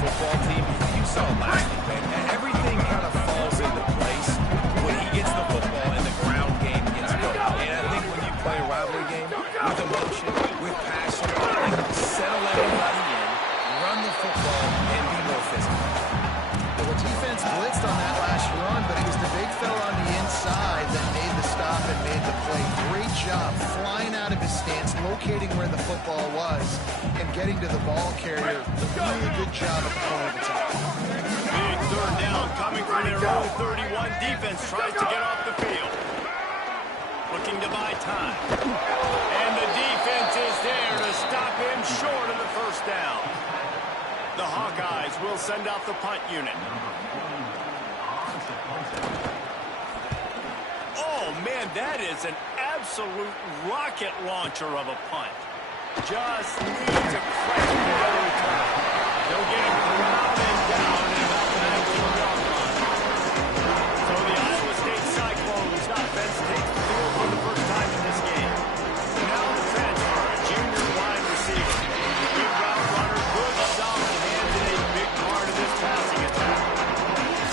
football team, you saw last week, man, everything kind of falls into place when he gets the football and the ground game gets going. And I think when you play a rivalry game with emotion, with passion, like settle everybody in, run the football, and be more physical. The defense blitzed on that last run, but it was the big fella on the inside that made the stop and made the play. Great job flying out of his stance, locating where the football was, and getting to the ball carrier. Really good job at the point of attack. Big third down coming from their own 31. Defense tries to get off the field. Looking to buy time. And the defense is there to stop him short of the first down. The Hawkeyes will send out the punt unit. Oh, man, that is an absolute rocket launcher of a punt. Just needs a crack to the return. They'll get him grounded down at about the 19-yard line. So the Iowa State Cyclones offense takes the field for the first time in this game. Now the transfer, a junior wide receiver. Good route runner, good solid hands, and a big part of this passing attack.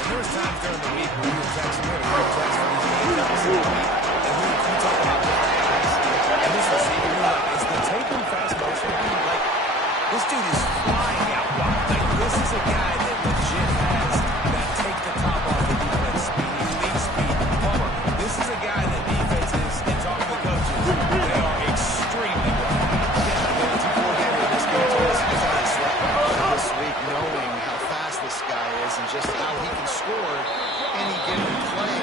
There was times during the week when we were texting, we had a group text for these games every single week, and we talk about the fast. And this receiver, we're like, is the tape in fast motion? Like, this dude is flying out wide. Like, this is a guy that legit has that take the top off the defense speed, elite speed. Palmer, this is a guy that defenses, and talking to the coaches, they are extremely well. Yeah, the ability for him in this game This week, knowing how fast this guy is and just how he can score any given play,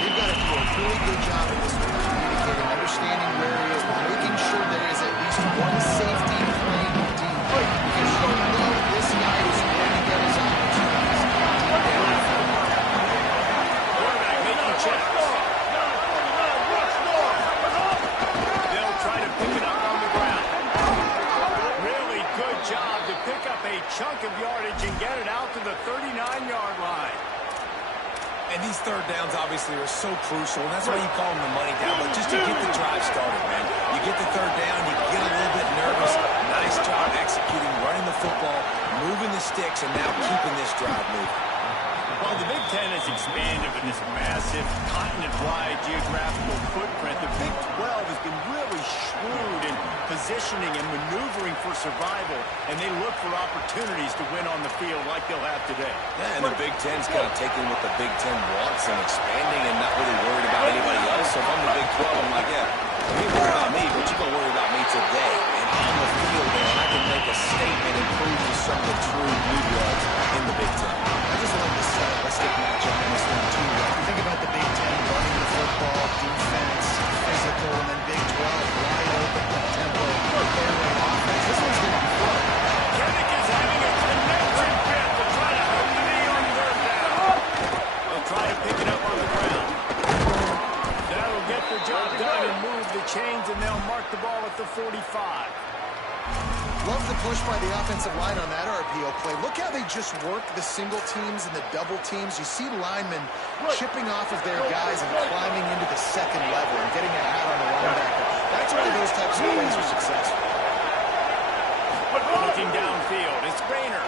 they've got to do a really good job in this week communicating, understanding where he is, making sure there is at least one safety playing deep. Because you know this guy is going to get his opportunities. Quarterback making checks. They'll try to pick it up on the ground. Really good job to pick up a chunk of yardage and get it out to the 39-yard line. And these third downs obviously are so crucial, and that's why you call them the money down, but just to get the drive started, man. You get the third down, you get a little bit nervous. Nice job executing, running the football, moving the sticks, and now keeping this drive moving. While the Big Ten has expanded with this massive, continent-wide geographical footprint, the Big 12 has been really shrewd in positioning and maneuvering for survival, and they look for opportunities to win on the field like they'll have today. Yeah, and the Big Ten's kind of taking what the Big Ten wants and expanding and not really worried about anybody else. So if I'm the Big 12, I'm like, yeah, you ain't worried about me, but you're going to worry about me today. And on the field, man, I can make a statement and prove to some of the true blue bloods in the Big Ten. I just love this stylistic matchup in this one, too. Right? You think about the Big Ten running the football, defense, physical, and then Big 12 wide open, tempo, air raid offense. This one's going to be fun. Kinnick is having a connection fit to try to hook the knee on third down. They'll try to pick it up on the ground. That'll get the job done and move the chains, and they'll mark the ball at the 45. Love the push by the offensive line on that RPO play. Look how they just work the single teams and the double teams. You see linemen chipping off of their guys and climbing into the second level and getting a hat on the linebacker. That's why those types of plays are successful. Looking downfield, it's Rayner.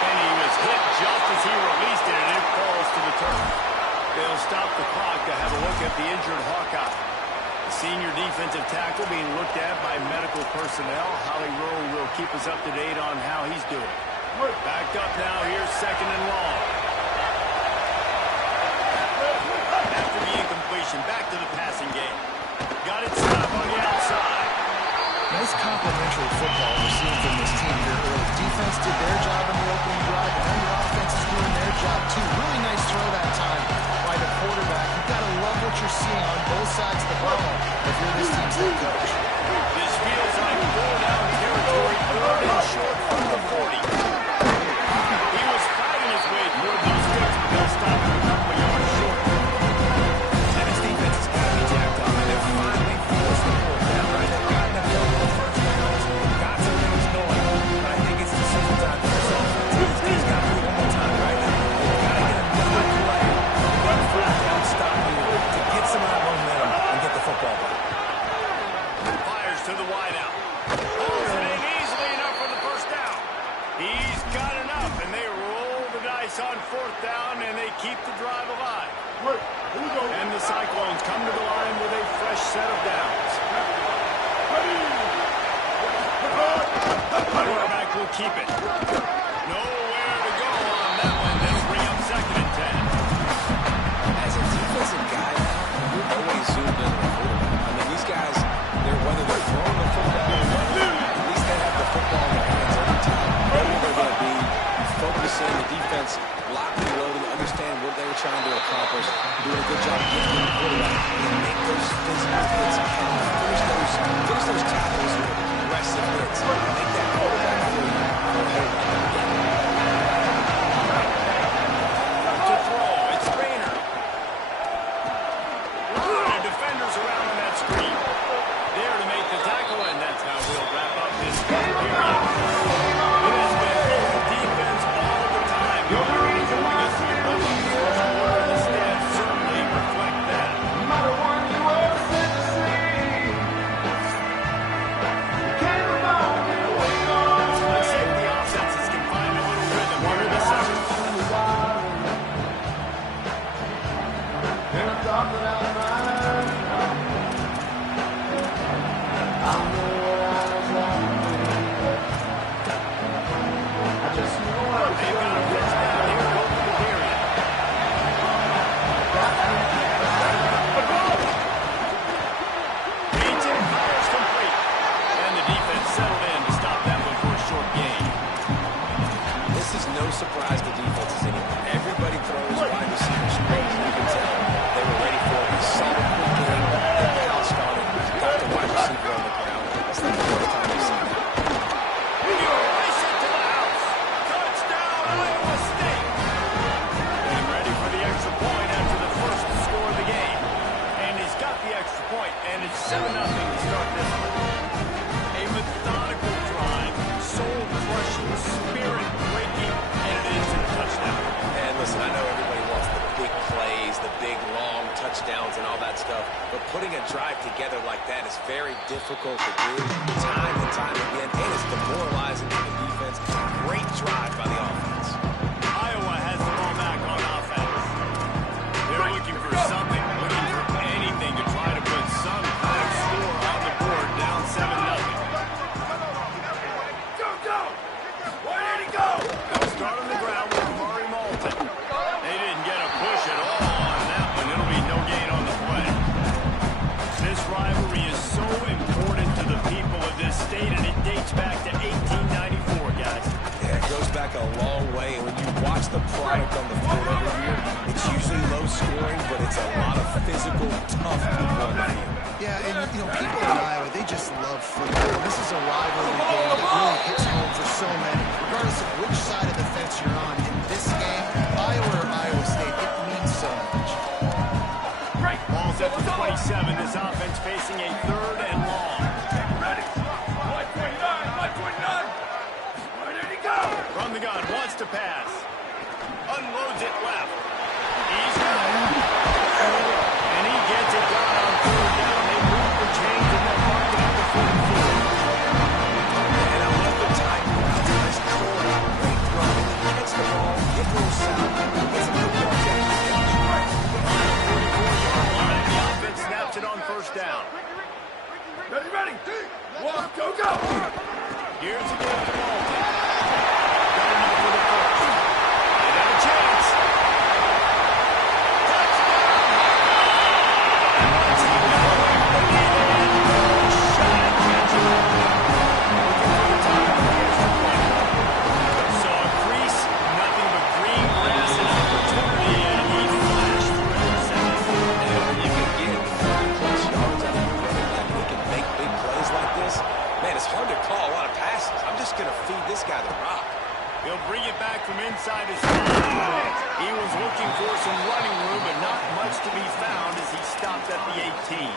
And he was hit just as he released it, and it falls to the turf. They'll stop the clock to have a look at the injured Hawkeye. Senior defensive tackle being looked at by medical personnel. Holly Rowe will keep us up to date on how he's doing. Backed up now, here's second and long. After the incompletion, back to the passing game. Got it set up on the outside. Nice complementary football we're seeing from this team here early. Defense did their job in the opening drive, and then the offense is doing their job too. Really nice throw that time by the quarterback. You've got to love what you're seeing on both sides of the ball if you're this team's head coach. This feels like four-down territory, third and short from the 40. He was fighting his way toward those sticks, but they'll stop him a couple yards short. And this defense has got to be jacked up, and they're finally forced the fourth down, right? They've gotten a couple of first downs, got some things going. on 4th down, and they keep the drive alive. And the Cyclones come to the line with a fresh set of downs. The quarterback will keep it. Nowhere to go on that one. That'll bring up 2nd and 10. As a defensive guy now, you're always zoomed in on the quarterback. I mean, these guys, whether they're throwing the football or running, at least they have the football in their hands every time. They know where they're going to be, focusing the defense, locking and loading, understand what they were trying to accomplish, doing a good job getting the quarterback, and make those physical hits count, finish those tackles with aggressive hits, make that quarterback feel you for a whole lot of the game. To throw, it's Rayner. And defenders around on that screen. There to make the tackle, and that's how we'll wrap up this first period. It has been full defense all the time. The joining us here, both of the first quarter and the stats certainly reflect that. Let's see if the offenses can find a little rhythm here in the second. They've got a first down here to open the period. Beats it, fires complete. And the defense settled in to stop that one for a short gain. This is no surprise to defenses anymore. Everybody throws wide receiver screens. You can tell they were ready for it. Solid quick game. They pounced on it. Got the wide receiver on the ground. That's not the first time we've seen that. Race it to the house. Touchdown, Iowa State. Getting ready for the extra point after the first score of the game. And he's got the extra point, and it's 7-0 to start this one. A methodical drive, soul-crushing, spirit-breaking, and it is a touchdown. And listen, I know everybody wants the big plays, the big, long touchdowns and all that stuff, but putting a drive together like that is very difficult to do time and time again, and it's demoralizing to the defense. Great drive by the offense. Iowa has the ball back on offense. They're looking for something, looking for anything to try to put some kind of score on the board, down 7-0. They'll start on the ground with Murray Malton. They didn't get a push at all on that one. It'll be no gain on the play. This rivalry is so important to the people of this state, and it dates back to 1894, guys. Yeah, it goes back a long way, and when you watch the product on the field every year, it's usually low scoring, but it's a lot of physical, tough people on the field. Yeah, and people in Iowa, they just love football. This is a rivalry game that really hits home for so many. Regardless of which side of the fence you're on, in this game, Iowa or Iowa State, it means so much. Ball's at the 27. This offense facing a 3rd and long. From the gun, wants to pass. Unloads it left. He's got it. And he gets it down on 3rd down. They move the chains and they'll mark it up to 44. And I love the tight routes. Nice control, great throw. He gets the ball, get a little sound, gets a good ball catch. On the 44-yard line, the offense snaps it on 1st down. Ready. One, go. Here's the game to Malton. Got enough for the first. They got a chance. Touchdown! Shot at catcher. Saw a crease, nothing but green grass and opportunity, and he flashed through interception. And when you can get 30-plus yards out of your running back and he can make big plays like this, man, it's hard to call a lot of passes. I'm just going to feed this guy the rock. He'll bring it back from inside his 5. He was looking for some running room, but not much to be found as he stopped at the 18.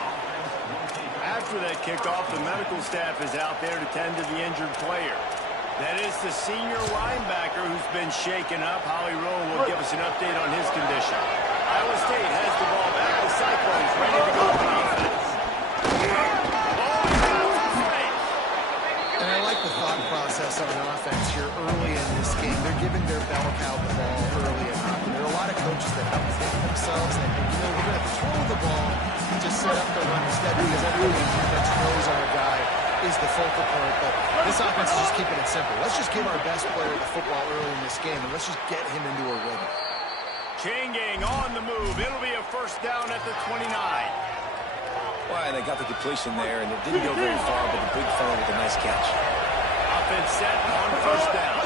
After that kickoff, the medical staff is out there to tend to the injured player. That is the senior linebacker who's been shaken up. Holly Rowe will give us an update on his condition. Iowa State has the ball back. The Cyclones ready to go on offense. Oh, he's got some space. And I like the thought process success on offense here early in this game. They're giving their bell cow the ball early and often. There are a lot of coaches that help think themselves and you know, we're going to throw the ball to set up the run instead because everybody in defense knows our guy is the focal point. But this offense is just keeping it simple. Let's just give our best player the football early in this game and let's just get him into a rhythm. Chain gang on the move. It'll be a first down at the 29. Well, they got the completion there, and it didn't go very far, but the big fella with a nice catch. Offense set on first down.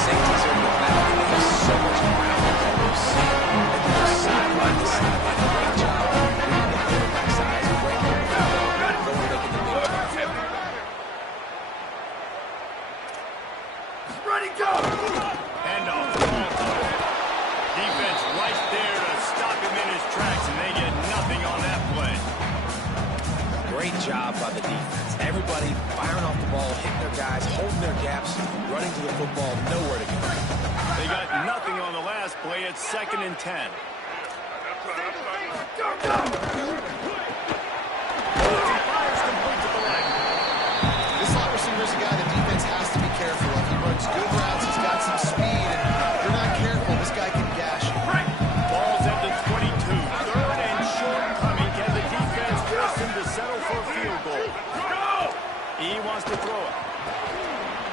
Safeties are in the back, and they have so much ground to cover. They can go sideline to sideline. Great job. Reading the quarterback size, breaking the football, going making the big target. Ready, go! Handoff. Defense right there to stop him in his tracks, and they get nothing on that play. Great job by the defense. Everybody firing off the ball, hitting their guys, holding their gaps, running to the football, nowhere to go. They got nothing on the last play. It's 2nd and 10. Go, go! Fires complete to the right. This slot receiver is a guy the defense has to be careful of. He runs good routes, he's got some speed, and if you're not careful, this guy can gash you. Ball's at the 22. 3rd and short coming. Can the defense force him to settle for a field goal? He wants to throw it.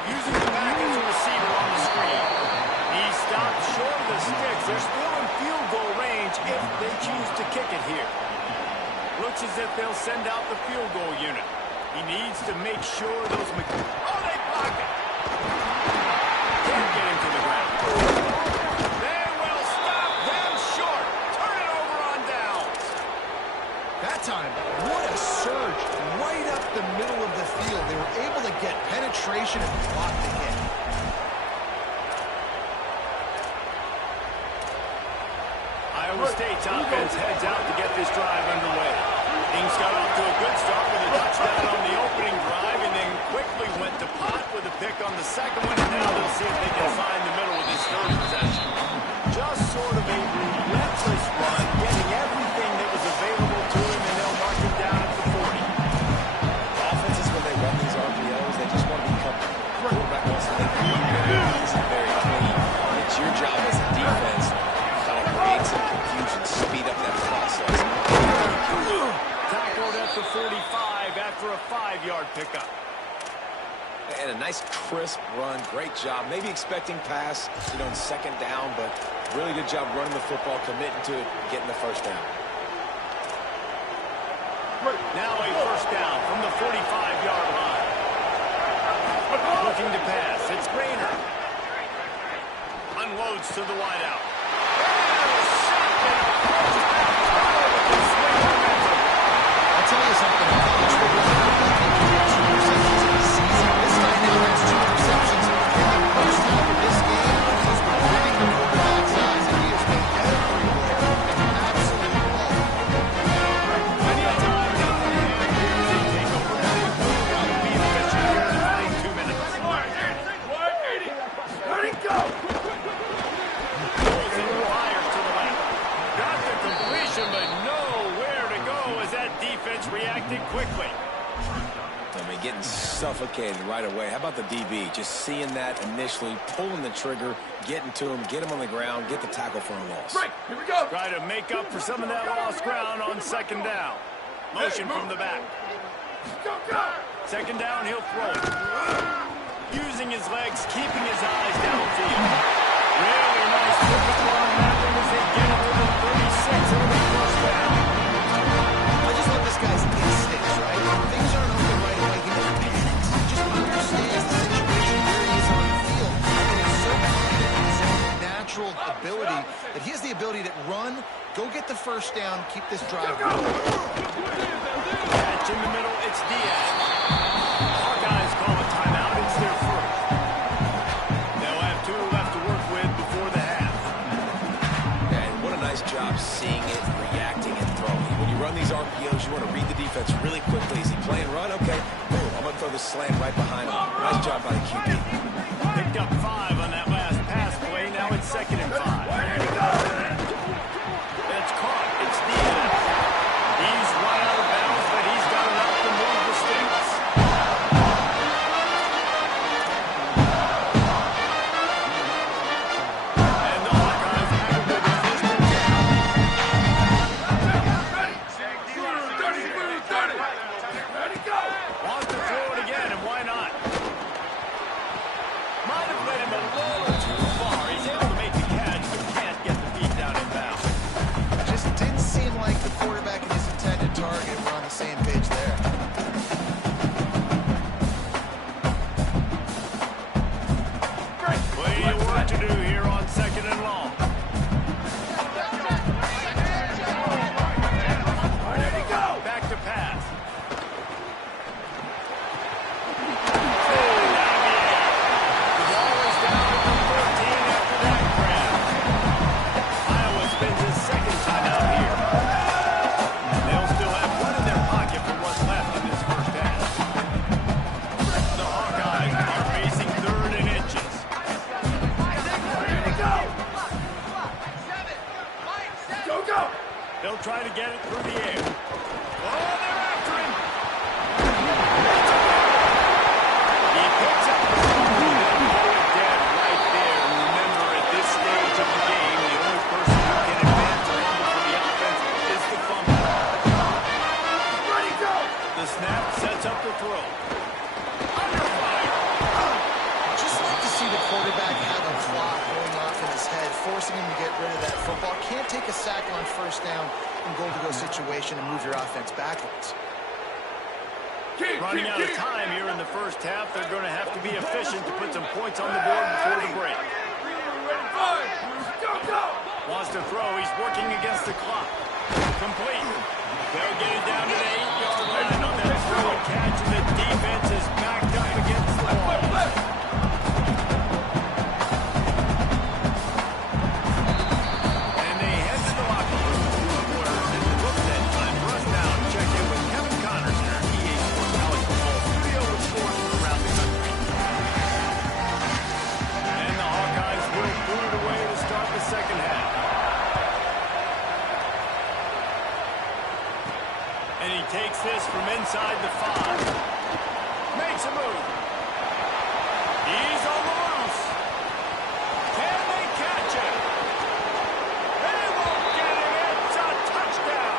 Using the back as a receiver on the screen. He stopped short of the sticks. They're still in field goal range if they choose to kick it here. Looks as if they'll send out the field goal unit. He needs to make sure those... Oh, they blocked it! Can't get him to the ground. They will stop them short. Turn it over on downs. That time, what a surge right up the middle of the field. They were able to get penetration and block the hit. Iowa State's offense heads out to get this drive underway. Things got off to a good start with a touchdown on the opening drive and then quickly went to pot with a pick on the second one, and now they'll see if they can find the middle with this 3rd possession. Just sort of a relentless run, getting everything that was available to him, and they'll mark him down at the 40. Offenses, when they run these RPOs, they just want to be comfortable. Quarterback wants to make it very easy, very clean. It's your job as a defense to kind of create some confusion, speed up that process. Tackled at the 45 after a 5-yard pickup. And a nice crisp run, great job. Maybe expecting pass, you know, in 2nd down, but really good job running the football, committing to it, getting the first down. Now a first down from the 45-yard line. Looking to pass. It's Rainer. Unloads to the wideout. I'll tell you something. College football, two interceptions in a season. This guy now has 2 interceptions in the first half of this game. He's been hitting the quarterback's eyes, and he has been everywhere. An absolute ball. Many a time, Nathan Hamm hears a take over the quarterback will be efficient here in the running 2 minutes. 180! Ready, go! Pulls and fires to the left. Got the completion, but nowhere to go as that defense reacted quickly. I mean, getting suffocated right away. How about the DB? Just seeing that initially, pulling the trigger, getting to him, get him on the ground, get the tackle for a loss. Break! Here we go! Try to make up for some of that lost ground on 2nd down. Motion from the back. Go, go! 2nd down, he'll throw it. Using his legs, keeping his eyes downfield. Really nice physical on that one as they get it to the 36. It'll be first down. I just love this guy's instincts, right? Things aren't open right away. He never panics. He just understands the situation where he is on the field. And he's so confident in his own natural ability that he has the ability to run, go get the first down, keep this drive going. Catch in the middle, it's Diaz. Hawkeyes call a timeout. It's their first. They'll have 2 left to work with before the half. Yeah, and what a nice job seeing it, reacting, and throwing. When you run these RPOs, you want to read the defense really quickly. Is he playing run? Okay, boom, I'm going to throw the slant right behind him. Nice job by the QB. Picked up 5 on that last pass play. He'll try to get it through the air. Oh, they're after him. He picks up the ball and throw it dead right there. And remember, at this stage of the game, the only person who can advance a fumble for the offense is the fumble. Ready, go! The snap sets up the throw. Under fire. Just like to see the quarterback have a clock going off in his head, forcing him to get rid of that football. Can't take a sack on first down in goal-to-go situation and move your offense backwards. Running out of time here in the first half. They're going to have to be efficient to put some points on the board before the break. Go, go! Wants to throw. He's working against the clock. Complete. They'll get it down to the 8-yard line on that throw and catch, and the defense is backed up against the wall. And they head to the locker room with 2 quarters in the book that time. For us now to check in with Kevin Connors in our EA Sports College Football studio with scores from around the country. And the Hawkeyes will boot it away to start the second half. And he takes this from inside the 5. Makes a move. He's on the loose. Can they catch him? They won't get it. It's a touchdown.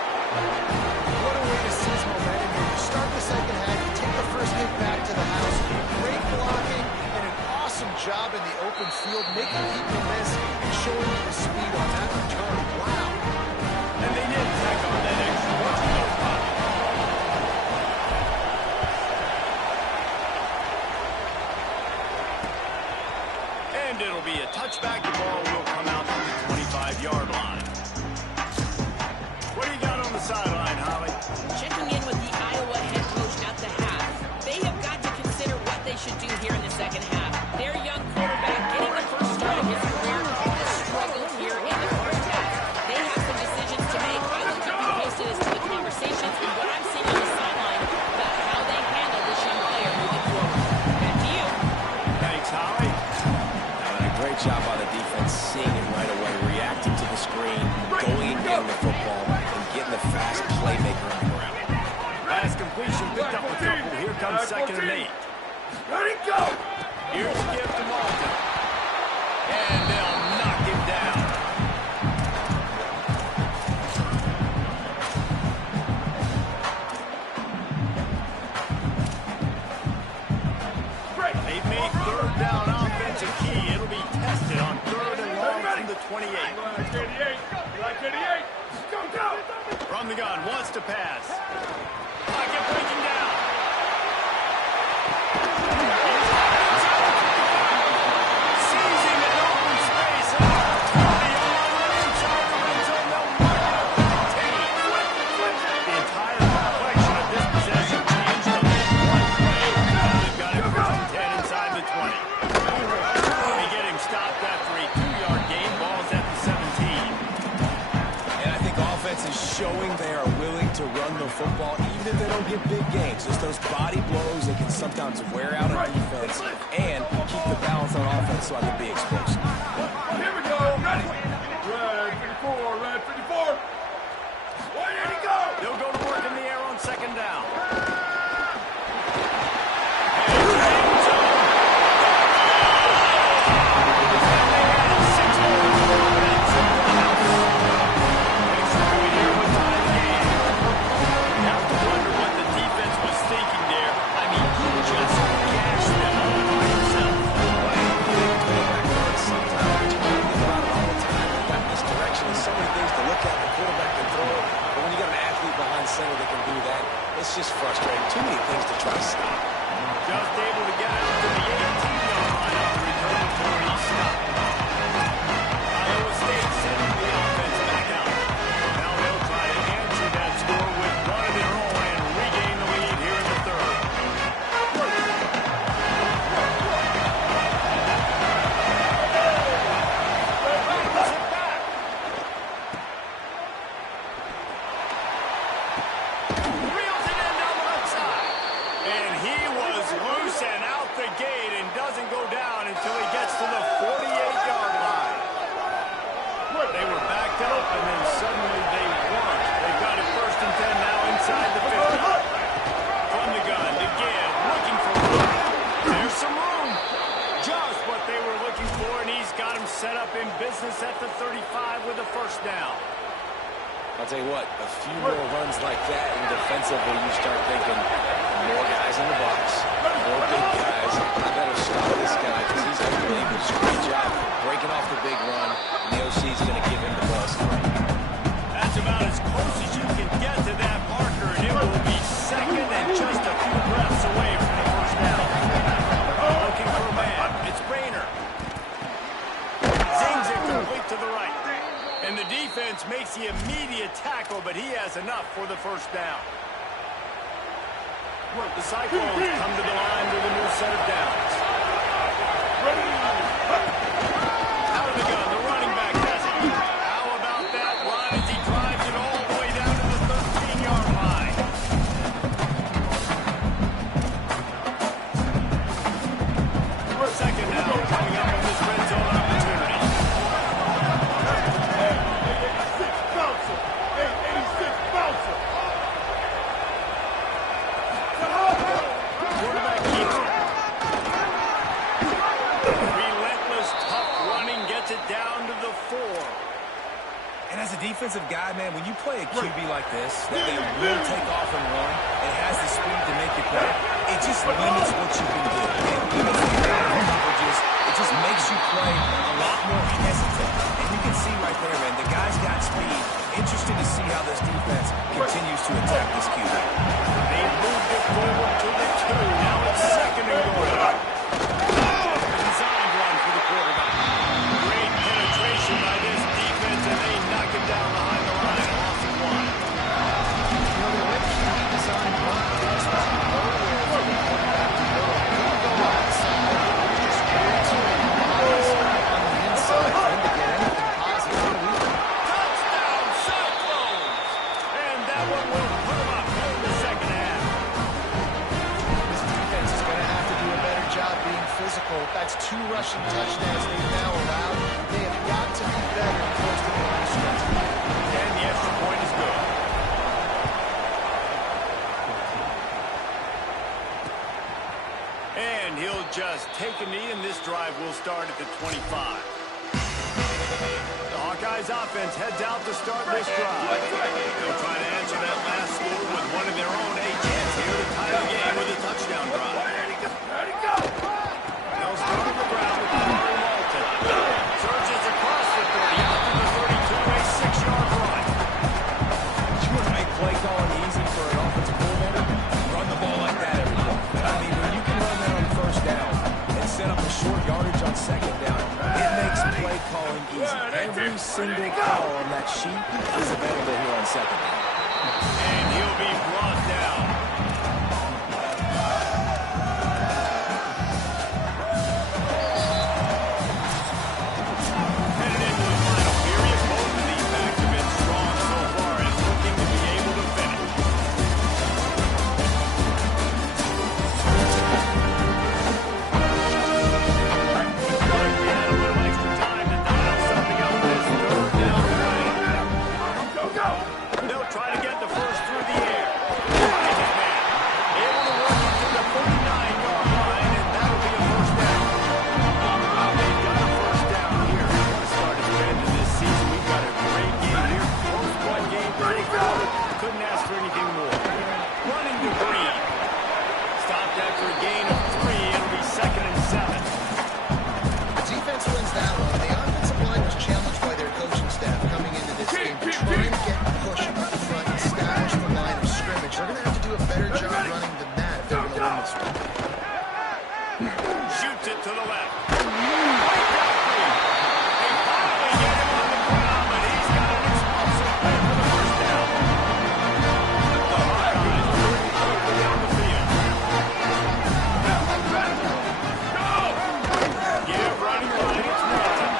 What a way to seize momentum here. You start the second half, you take the first hit back to the house. Great blocking and an awesome job in the open field, making people miss and showing you the speed on that return. Wow. And they did tack on that extra punch in those pockets. And it'll be a touchback. The ball will come out from the 25-yard line. What do you got on the sideline, Holly? Checking in with the Iowa head coach at the half. They have got to consider what they should do here in the second half. Their young quarterback getting the first start of his career has struggled here in the first half. They have some decisions to make. I will keep you posted as to the conversations and what I'm seeing on the sideline about how they handle this young player moving forward. Back to you. Thanks, Holly. A great job by the defense, seeing it right away, reacting to the screen, going and getting the football, and getting the fast playmaker on the ground. Last completion picked up a couple. Here comes 2nd and 8. Ready, go! Here's the gift to Malta. And they'll knock him down. They've made 3rd down offense a key. It'll be tested on 3rd and long from the 28. Black 88! Black 88! Go, go! From the gun, wants to pass. Pocket breaking down. Seizing an open space. And Tony on inside the red zone. They'll mark it up and retain. The entire complexion of this possession changed on this one play. Now they've got it 1st and 10 inside the 20. They get him stopped after a 2-yard gain. Ball's at the 17. And I think offense is showing they are willing to run the football, even if they don't get big gains. Just those body blows that can sometimes wear out a defense and keep the balance on offense so I can be explosive. Here we go! Ready! Red 54! Red 54! Why did he go? They'll go to work in the air on 2nd down. So many things to look at. The quarterback can throw it, but when you got an athlete behind center that can do that, it's just frustrating. Too many things to try to stop. Just able to get out to the 18-yard line on the return before he stopped. Iowa State sending the offense back out. Now they'll try to answer that score with one of their own and regain the lead here in the 3rd. Reels it in down the left side. And he was loose and out the gate and doesn't go down until he gets to the 48-yard line. They were backed up, and then suddenly they weren't. business at the 35 with a first down. I'll tell you what, a few more runs like that, and defensively you start thinking, more guys in the box, more big guys. I better stop this guy because he's going to do a great job breaking off the big run, and the OC is going to give him the ball straight. That's about as close as you can get to that marker, and it will be second and just a few breaths away from the first down. Looking for a man. It's Brainer. Zings it complete to the right. And the defense makes the immediate tackle, but he has enough for the first down. The Cyclones come to the line with a new set of downs. Out of the gun, the running back has it. How about that run as he drives it all the way down to the 13-yard line? Second down coming up in this red zone opportunity. Quarterback keeps it. Relentless, tough running gets it down to the 4. And as a defensive guy, man, when you play a QB like this, that they will take off and run, and has the speed to make you play, it just limits what you can do. It limits the coverages. It just makes you play a lot more hesitant. And you can see right there, man, the guy's got speed. Interesting to see how this defense continues to attack this QB. They moved it forward to the 2. Now it's second and goal. Designed run for the quarterback. Great penetration by this defense, and they knock it down behind the line. Loss of 1. You know, the way QB design run is was nowhere for the quarterback to go. He didn't go outside. He was just way too many bodies on the inside for him to get anything positive. Touchdown, Cyclones! And that one will put them up in the second half. This defense is going to have to do a better job being physical. That's 2 rushing touchdowns they've now allowed. They have got to be better close to the line of scrimmage. And the extra point is good. And he'll just take a knee, and this drive will start at the 25. The Hawkeyes offense heads out to start this drive. They'll try to answer that last score with one of their own. A chance here to tie the game with a touchdown drive. They'll start on the ground with Corey Walton. Surges across the 30, out to the 32, a 6-yard run. You want to make play calling easy for an offensive coordinator? Run the ball like that every day. I mean, when you can run that on first down and set up a short yardage on second down, it makes play calling easy. Every single call on that sheet is available here on second down. And he'll be brought down. Headed into the final period, both of these backs have been strong so far and looking to be able to finish. We had a little extra time to dial something up this third down play. They'll try to get the first through the air. Finds his man. Able to work it to the 49-yard line, and that'll be a first down. They've got a first down here. Started to end of this season. We've got a great game here. Close one game. Pretty good. Couldn't ask for anything more. Running to Breed. Stopped after a gain of 3. It'll be second and 7. The defense wins that one. The offensive line was challenged by their coaching staff coming into this game to try and get push up front and establish the line of scrimmage. They're going to have to do a better job running than that if they're going to win this one. Shoots it to the left. They finally get him on the ground, but he's got an explosive play for the first down. The Hawkeyes moving quickly down the field. Give running line, it's Walton.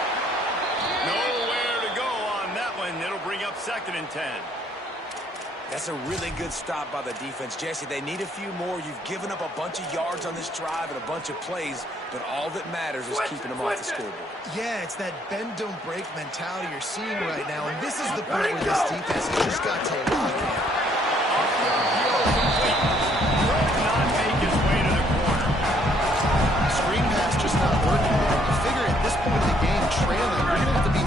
Nowhere to go on that one. It'll bring up second and 10. That's a really good stop by the defense. Jesse, they need a few more. You've given up a bunch of yards on this drive and a bunch of plays, but all that matters is keeping them off the scoreboard. Yeah, it's that bend, don't break mentality you're seeing right now, and this is the point where this defense has just got to lock in. Could not make his way to the corner. Screen pass just not working. You figure at this point in the game, trailing, you're going to have to be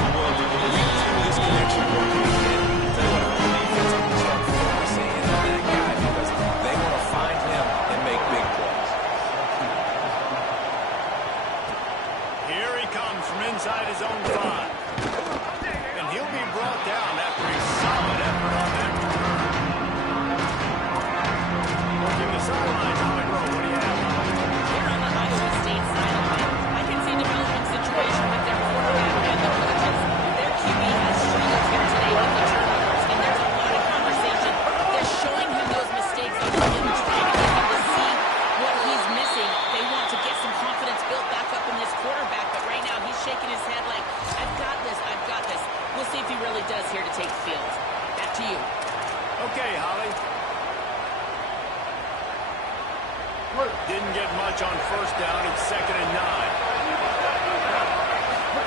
connection will. Week 2, this connection will begin. Tell you what, the defense will start focusing in on that guy because they want to find him and make big plays. Here he comes from inside his own 5. And he'll be brought down after a solid effort on that return. Working the sidelines on the road. What do you have? Here on the Iowa State sideline, I can see developing situation with their quarterback and the coaches. Their QB has struggled here today with the turnovers, and there's a lot of conversation. They're showing him those mistakes on the film, trying to get him to see what he's missing. They want to get some confidence built back up in this quarterback, but right now he's shaking his head like, I've got this, I've got this. We'll see if he really does here to take the field. Back to you. Okay, Holly. Didn't get much on first down. It's 2nd and 9.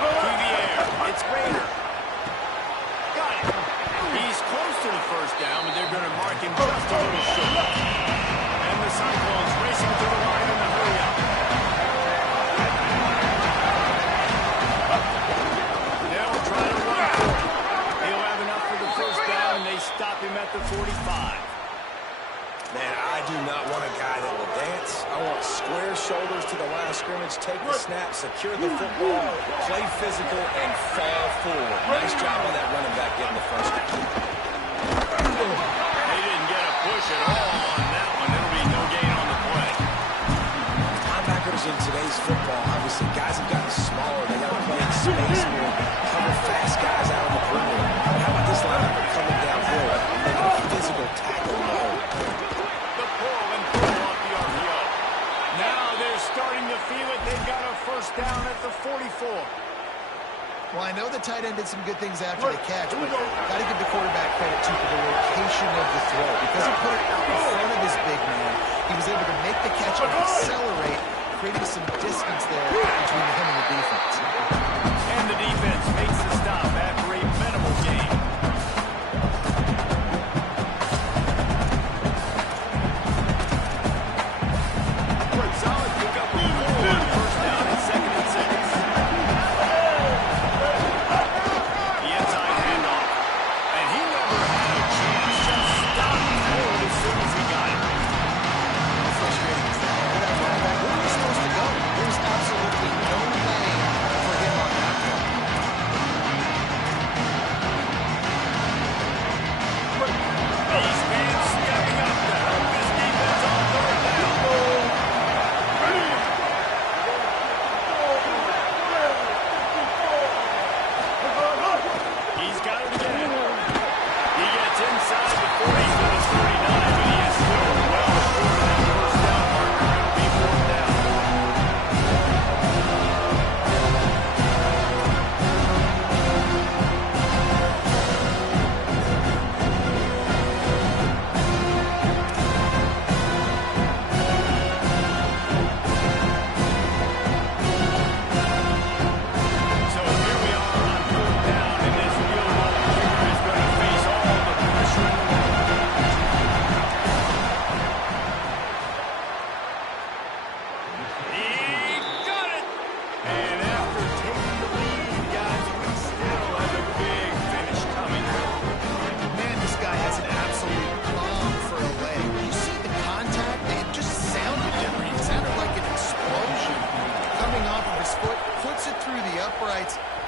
To the air. It's Rader. Got it. He's close to the first down, but they're going to mark him just a little short. And the Cyclones racing to the line in the hurry-up. They'll try to run for it. He'll have enough for the first down, and they stop him at the 45. Man, I do not want a guy that will dance. I want square shoulders to the line of scrimmage, take the snap, secure the football, play physical, and fall forward. Nice job on that running back getting the first down. They didn't get a push at all on that one. There'll be no gain on the play. Linebackers in today's football, obviously, guys have gotten smaller. They got to play in space more, cover fast guys out on the perimeter. How about this linebacker coming downhill and making a physical tackle in the hole? Starting to feel it. They've got a first down at the 44. Well, I know the tight end did some good things after the catch, but got to give the quarterback credit, too, for the location of the throw. Because he put it out in front of his big man, he was able to make the catch and accelerate, creating some distance there between him and the defense. And the defense makes the stop after a minimal gain.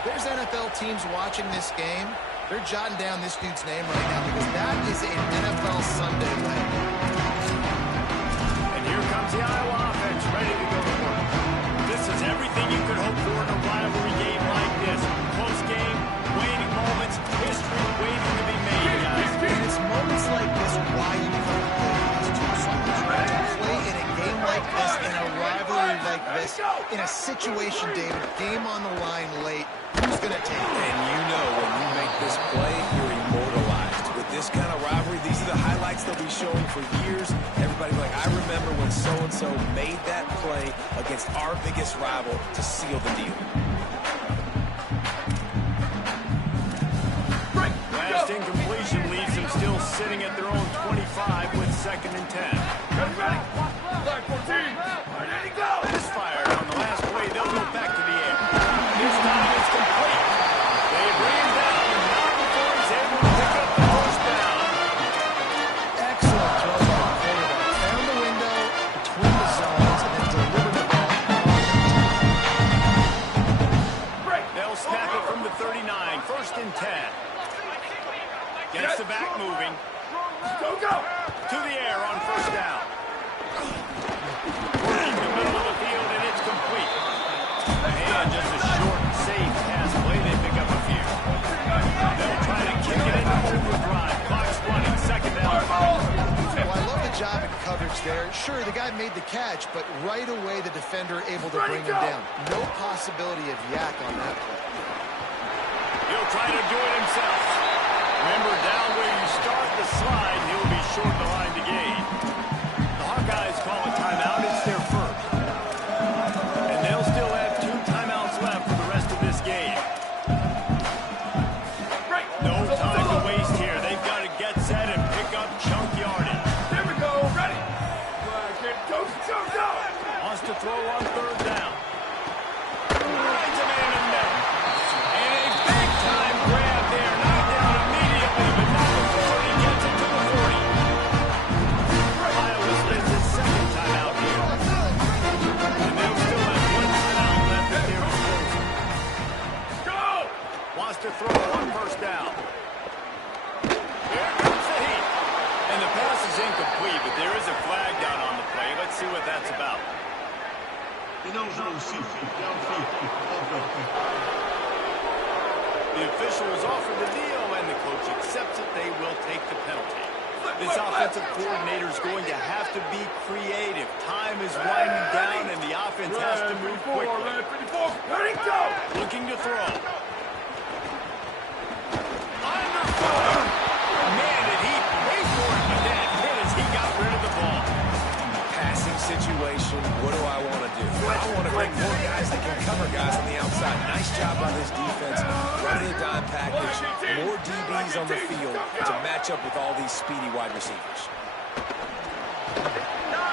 There's NFL teams watching this game. They're jotting down this dude's name right now because that is an NFL Sunday leg. And here comes the Iowa offense ready to go to work. This is everything you could hope for in a rivalry game like this. Close game, waiting moments, history waiting to be made, guys. And it's moments like this why you come to play these two songs. To play in a game like this, in a rivalry like this, in a situation, David, game on the line late, who's going to take it? And you know when you make this play, you're immortalized. With this kind of rivalry, these are the highlights they'll be showing for years. Everybody like, I remember when so-and-so made that play against our biggest rival to seal the deal. Last incompletion leaves them still sitting at their own 25 with 2nd and 10. Flag 14. There you go. Misfired on the last play. They'll go back to the air. This time it's complete. They Gets the back moving. Go, go. To the air on first down. Working the middle of the field, and it's complete. And just a short, safe pass play. They pick up a few. They'll try to kick it into overdrive. Clock's running. Second down. Well, I love the job in coverage there. Sure, the guy made the catch, but right away the defender able to bring him down. No possibility of yak on that play. He'll try to do it himself. Remember, down where you start the slide, he'll be short the line to gain. The Hawkeyes call a timeout. It's their first. And they'll still have 2 timeouts left for the rest of this game. No time to waste here. They've got to get set and pick up chunk yardage. There we go. Ready. Go, go, go. Wants to throw on third down. Finds a man in the middle. And a big-time grab there. Not down immediately, but not before he gets it to the 40. Iowa spends his second timeout here. And they'll still have 1 timeout left at their disposal. Go. Wants to throw on first down. Here comes the heat. And the pass is incomplete, but there is a flag down on the play. Let's see what that's about. The official is offered the deal, and the coach accepts it. They will take the penalty. This offensive coordinator is going to have to be creative. Time is winding down, and the offense has to move quickly. Red 54. Ready, go. Looking to throw. Underfoot. Man, did he pay for it, but that hit as he got rid of the ball. Passing situation, what do I want to do? I want to bring more guys that can cover guys on the outside. Nice job by this defense. Running the dime package, more DBs on the field to match up with all these speedy wide receivers.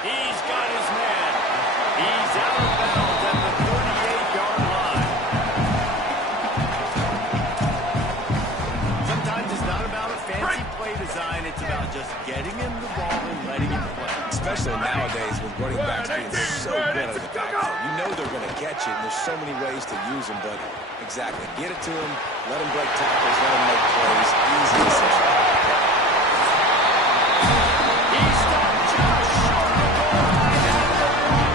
He's got his man. He's out of bounds at the 38-yard line. Sometimes it's not about a fancy play design. It's about just getting him the ball and letting him play. Especially nowadays with running backs being so good out of the backfield. You know they're going to catch it, and there's so many ways to use them, but exactly. Get it to them, let them break tackles, let them make plays. Easy decision. He stopped just short of the goal line after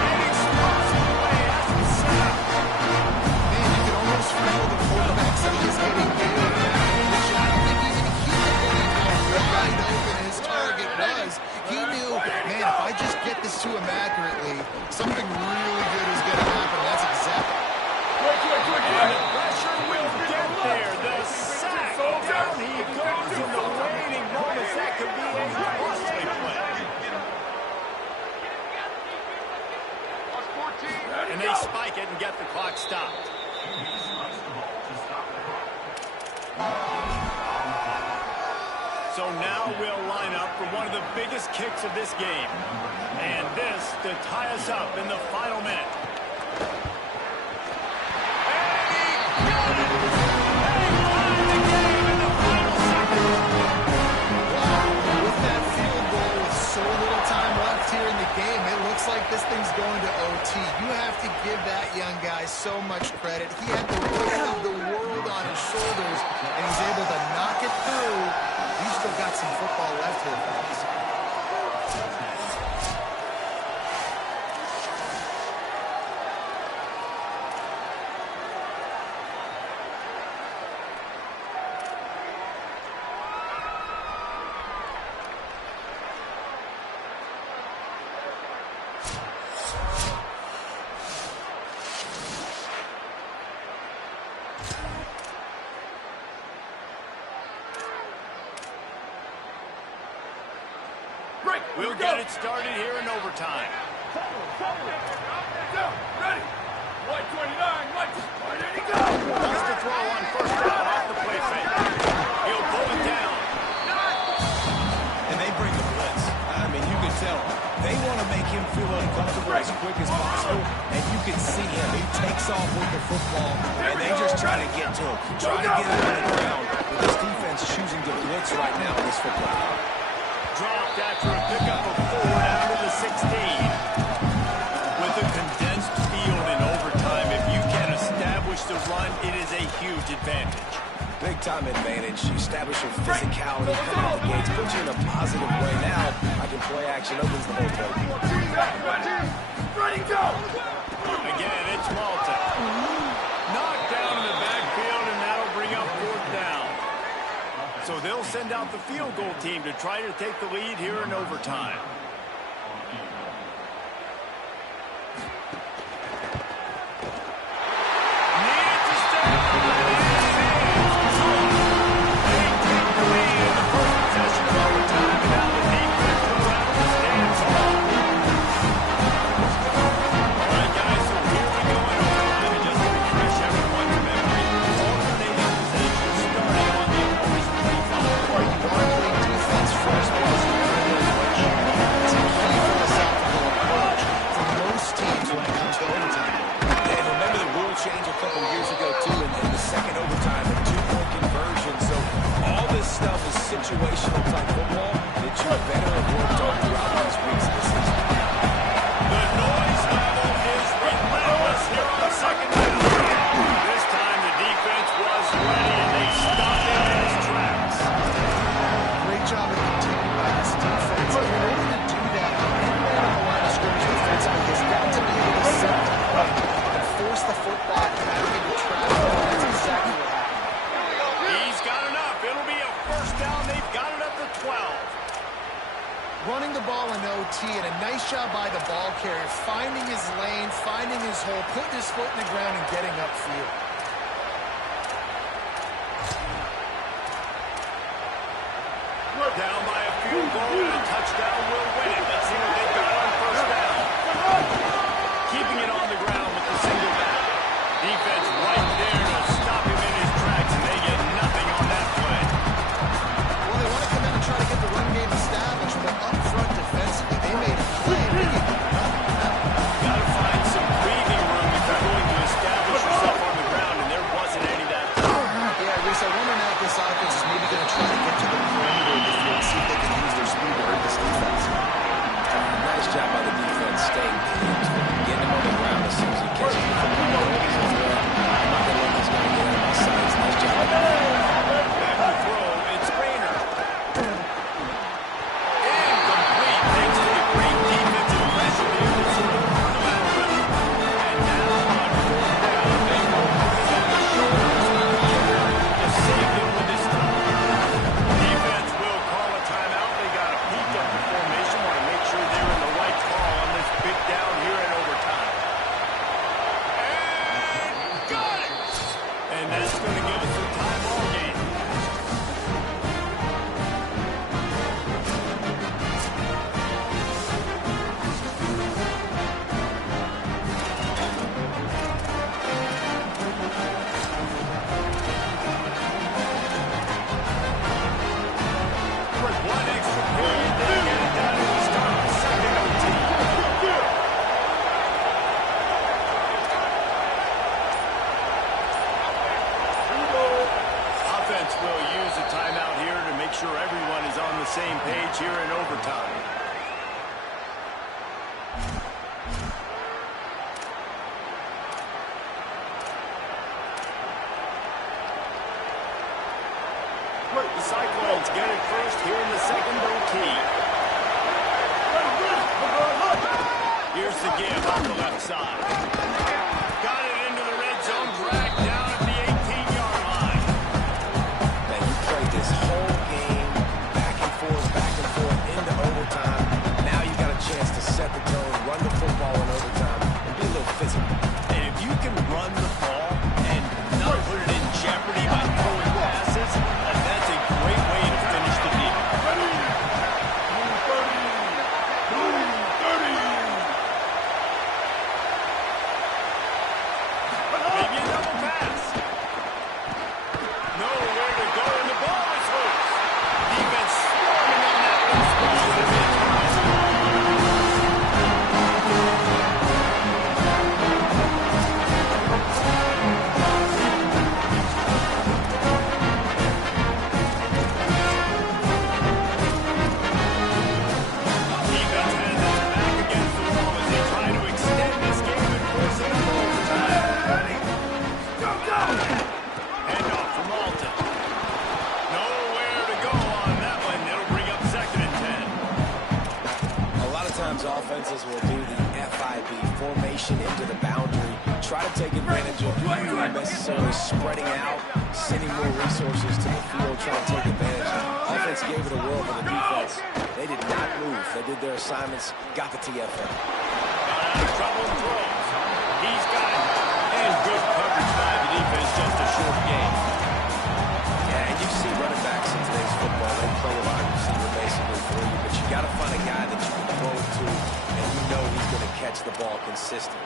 an explosive play as he set up. Man, you can almost feel the quarterback saying he's getting good. I don't think he's even keeping how wide open his target was. He knew, man, if I just get this to him accurately, something really good is going to happen. That's exactly. And the pressure will get there. The sack. Down he goes in the waning moments. That could be a costly play. And they spike it and get the clock stopped. So now we'll line up for one of the biggest kicks of this game. And this to tie us up in the final minute. With that field goal with so little time left here in the game, it looks like this thing's going to OT. You have to give that young guy so much credit. He had the weight of the world on his shoulders, and he's able to knock it through. He's still got some football left here, fellas. We'll get it started here in overtime. Down. Ready. White 29. White. Ready to go. Wants to throw on first down off the play fake. He'll pull it down. And they bring the blitz. I mean, you can tell they want to make him feel uncomfortable as quick as possible, and you can see him. He takes off with the football, and they just try to get to him. Try to get him on the ground. But this defense choosing to blitz right now in this football game. Dropped after a pickup of 4 down to the 16. With a condensed field in overtime, if you can establish the run, it is a huge advantage. Big big-time advantage. You establish your physicality coming out the gates, put you in a positive way. Now, I can play action opens the whole play. Ready, go! Again, it's Malta. Knocked down in the backfield, and that'll bring up 4th down. So they'll send out the field goal team to try to take the lead here in overtime. Situational type football that you better have worked on throughout these weeks of the season. The noise level is relentless here on 2nd down. This time the defense was ready and they stopped him in his tracks. Great job of continuing by this defense. In order to do that, anyone on the line of scrimmage defensively has got to be able to set the point and force the football back into traffic. That's exactly what happened. He's got enough. It'll be a 1st down. They've got it up to 12. Running the ball in OT, and a nice job by the ball carrier, finding his lane, finding his hole, putting his foot in the ground, and getting upfield. Down by a field goal, and a touchdown will win it. Let's see what they've got on 1st down. Keeping it on the ground with the single back. Defense right there to stop him in his tracks, and they get nothing on that play. Well, they want to come in and try to get the run game established, but up front defensively, they made a play. They get nothing. Got to find some breathing room if you're going to establish yourself on the ground, and there wasn't any that time. Yeah, Reese, I wonder now if this offense is maybe going to try to get to the perimeter of the field, see if they can use their speed to hurt this defense. Nice job by the defense staying clean, getting him on the ground as soon as he catches the football. I'm not going to let this guy get out of my sights. Nice job by the defense. Back to throw, it's Rayner. Incomplete, thanks to the great defensive pressure there that sort of burned him out of it. And now on 4th down, they will put it on the shoulders of the kicker to save him with his time. Defense will call a timeout. They got a peek up the formation, want to make sure they're in the right call on this big down here in overtime. And got it! And that's going to give us a time ball game. One extra period, they get it done, and we start the 2nd OT. Offense will use a timeout here to make sure everyone is on the same page here in overtime. The Cyclones get it first here in the 2nd OT. Here's the give off the left side. Got it into the red zone, dragged down at the 18-yard line. Man, you played this whole game back and forth into overtime. Now you got a chance to set the tone, run the football in overtime, and be a little physical. And if you can run the ball and not put it in jeopardy by throwing passes, that's a great way to finish the deal. Sometimes offenses will do the FIB, formation into the boundary, try to take advantage of you necessarily spreading out, sending more resources to the field, trying to take advantage. Offense gave it a whirl, but the defense, they did not move. They did their assignments, got the TFL. Trouble and throws. He's got it. And good coverage by the defense, just a short game. Yeah, and you see running backs in today's football, they play a wide receiver basically for you, but you got to find a guy that you can throw it to, and you know he's going to catch the ball consistently.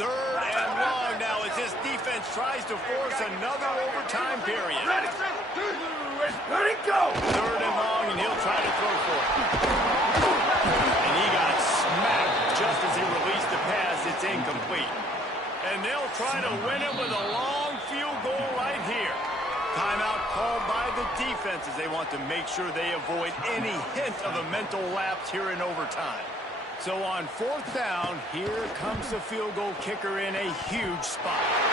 Third and long now as this defense tries to force another overtime period. Ready, go! Third and long, and he'll try to throw for it. And he got smacked just as he released the pass. It's incomplete. And they'll try to win it with a long field goal right here. Timeout called by the defense as they want to make sure they avoid any hint of a mental lapse here in overtime. So on fourth down, here comes the field goal kicker in a huge spot.